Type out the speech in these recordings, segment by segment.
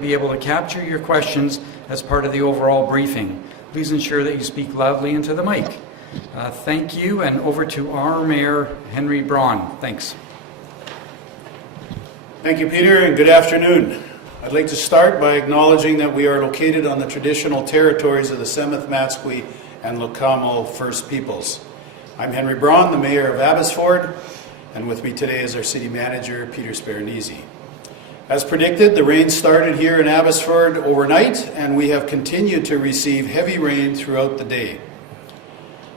be able to capture your questions as part of the overall briefing. Please ensure that you speak loudly into the mic. Thank you, and over to our Mayor Henry Braun. Thanks. Thank you, Peter, and good afternoon. I'd like to start by acknowledging that we are located on the traditional territories of the Tsemeth, Matsqui, and Lucamo First Peoples. I'm Henry Braun, the Mayor of Abbotsford, and with me today is our City Manager, Peter Sparanese. As predicted, the rain started here in Abbotsford overnight, and we have continued to receive heavy rain throughout the day.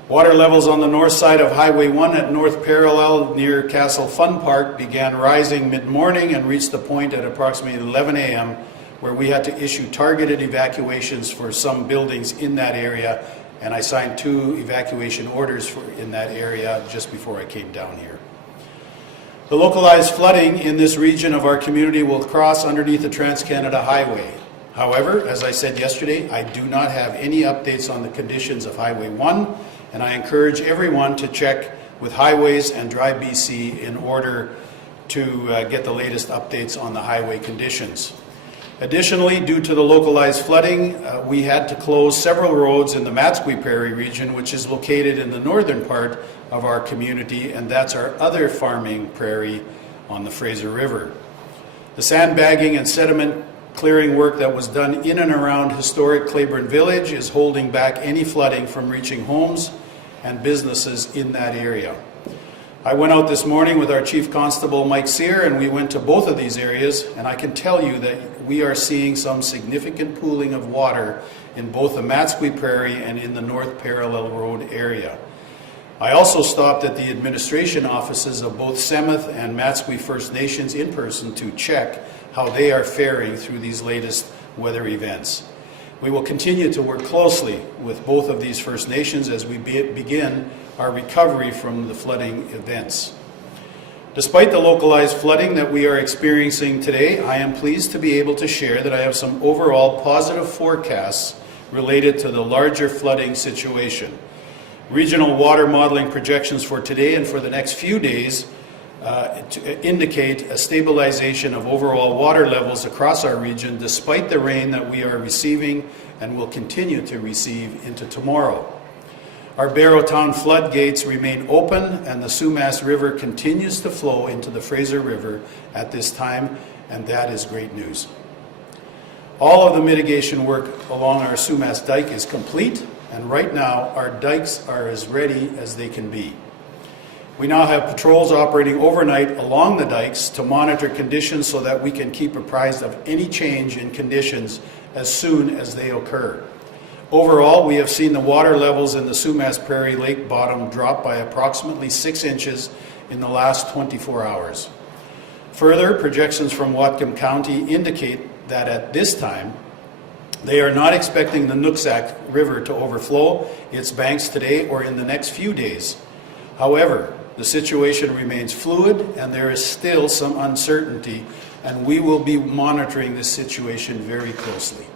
Water levels on the north side of Highway 1 at North Parallel near Castle Fun Park began rising mid-morning and reached the point at approximately 11 a.m. where we had to issue targeted evacuations for some buildings in that area, and I signed 2 evacuation orders in that area just before I came down here. The localized flooding in this region of our community will cross underneath the Trans-Canada Highway. However, as I said yesterday, I do not have any updates on the conditions of Highway 1, and I encourage everyone to check with Highways and Drive BC in order to get the latest updates on the highway conditions. Additionally, due to the localized flooding, we had to close several roads in the Matsqui Prairie region, which is located in the northern part of our community, and that's our other farming prairie on the Fraser River. The sandbagging and sediment clearing work that was done in and around historic Claiborne Village is holding back any flooding from reaching homes and businesses in that area. I went out this morning with our Chief Constable Mike Sear, and we went to both of these areas, and I can tell you that we are seeing some significant pooling of water in both the Matsqui Prairie and in the North Parallel Road area. I also stopped at the administration offices of both Tsemeth and Matsqui First Nations in person to check how they are faring through these latest weather events. We will continue to work closely with both of these First Nations as we begin our recovery from the flooding events. Despite the localized flooding that we are experiencing today, I am pleased to be able to share that I have some overall positive forecasts related to the larger flooding situation. Regional water modeling projections for today and for the next few days to indicate a stabilization of overall water levels across our region despite the rain that we are receiving and will continue to receive into tomorrow. Our Barrowtown floodgates remain open, and the Sumas River continues to flow into the Fraser River at this time, and that is great news. All of the mitigation work along our Sumas Dike is complete, and right now our dikes are as ready as they can be. We now have patrols operating overnight along the dikes to monitor conditions so that we can keep apprised of any change in conditions as soon as they occur. Overall, we have seen the water levels in the Sumas Prairie Lake bottom drop by approximately 6 inches in the last 24 hours. Further, projections from Whatcom County indicate that at this time, they are not expecting the Nooksack River to overflow its banks today or in the next few days. However, the situation remains fluid and there is still some uncertainty, and we will be monitoring this situation very closely.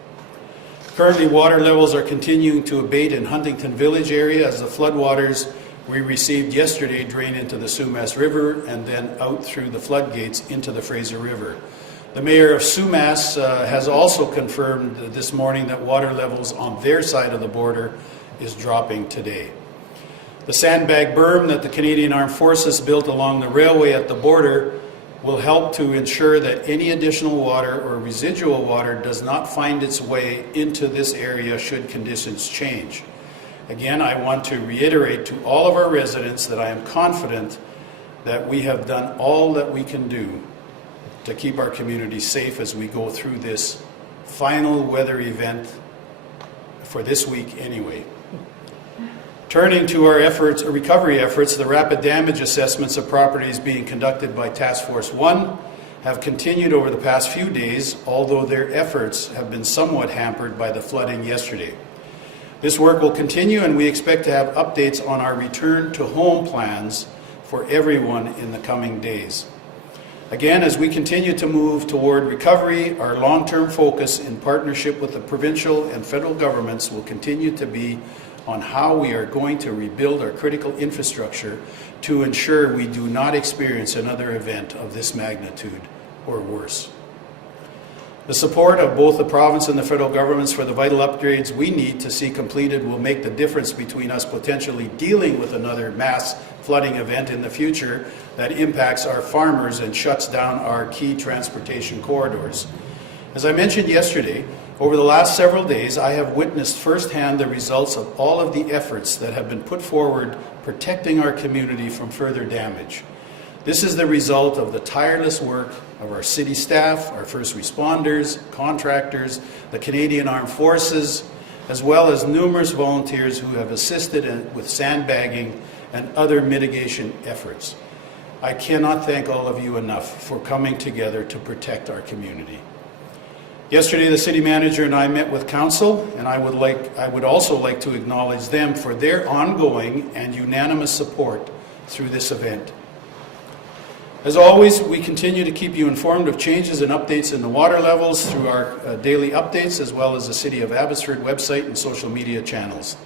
Currently, water levels are continuing to abate in Huntington Village area as the floodwaters we received yesterday drain into the Sumas River and then out through the floodgates into the Fraser River. The Mayor of Sumas has also confirmed this morning that water levels on their side of the border is dropping today. The sandbag berm that the Canadian Armed Forces built along the railway at the border will help to ensure that any additional water or residual water does not find its way into this area should conditions change. Again, I want to reiterate to all of our residents that I am confident that we have done all that we can do to keep our community safe as we go through this final weather event for this week anyway. Turning to our recovery efforts, the rapid damage assessments of properties being conducted by Task Force 1 have continued over the past few days, although their efforts have been somewhat hampered by the flooding yesterday. This work will continue, and we expect to have updates on our return to home plans for everyone in the coming days. Again, as we continue to move toward recovery, our long-term focus in partnership with the provincial and federal governments will continue to be on how we are going to rebuild our critical infrastructure to ensure we do not experience another event of this magnitude or worse. The support of both the province and the federal governments for the vital upgrades we need to see completed will make the difference between us potentially dealing with another mass flooding event in the future that impacts our farmers and shuts down our key transportation corridors. As I mentioned yesterday, over the last several days, I have witnessed firsthand the results of all of the efforts that have been put forward protecting our community from further damage. This is the result of the tireless work of our city staff, our first responders, contractors, the Canadian Armed Forces, as well as numerous volunteers who have assisted with sandbagging and other mitigation efforts. I cannot thank all of you enough for coming together to protect our community. Yesterday, the city manager and I met with council, and I would also like to acknowledge them for their ongoing and unanimous support through this event. As always, we continue to keep you informed of changes and updates in the water levels through our daily updates, as well as the City of Abbotsford website and social media channels.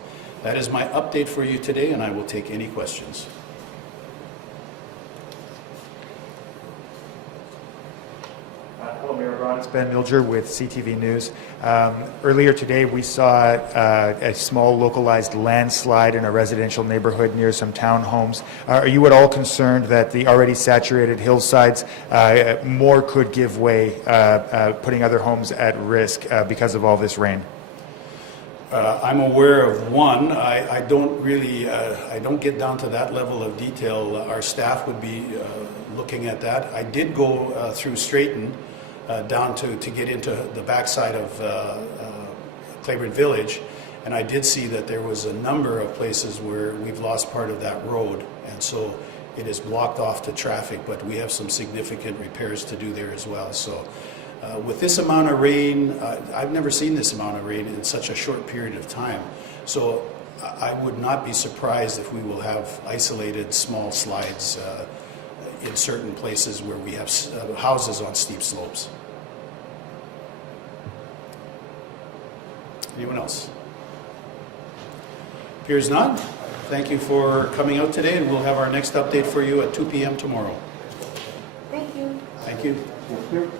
That is my update for you today, and I will take any questions. Hello, Mayor Braun. It's Ben Milger with CTV News. Earlier today, we saw a small localized landslide in a residential neighborhood near some townhomes. Are you at all concerned that the already saturated hillsides more could give way, putting other homes at risk because of all this rain? I'm aware of one. I don't get down to that level of detail. Our staff would be looking at that. I did go through Straighton down to get into the backside of Claiborne Village, and I did see that there was a number of places where we've lost part of that road, and so it is blocked off to traffic, but we have some significant repairs to do there as well. So with this amount of rain, I've never seen this amount of rain in such a short period of time. So I would not be surprised if we will have isolated small slides in certain places where we have houses on steep slopes. Anyone else? Appears not. Thank you for coming out today, and we'll have our next update for you at 2 p.m. tomorrow. Thank you. Thank you. Thank you.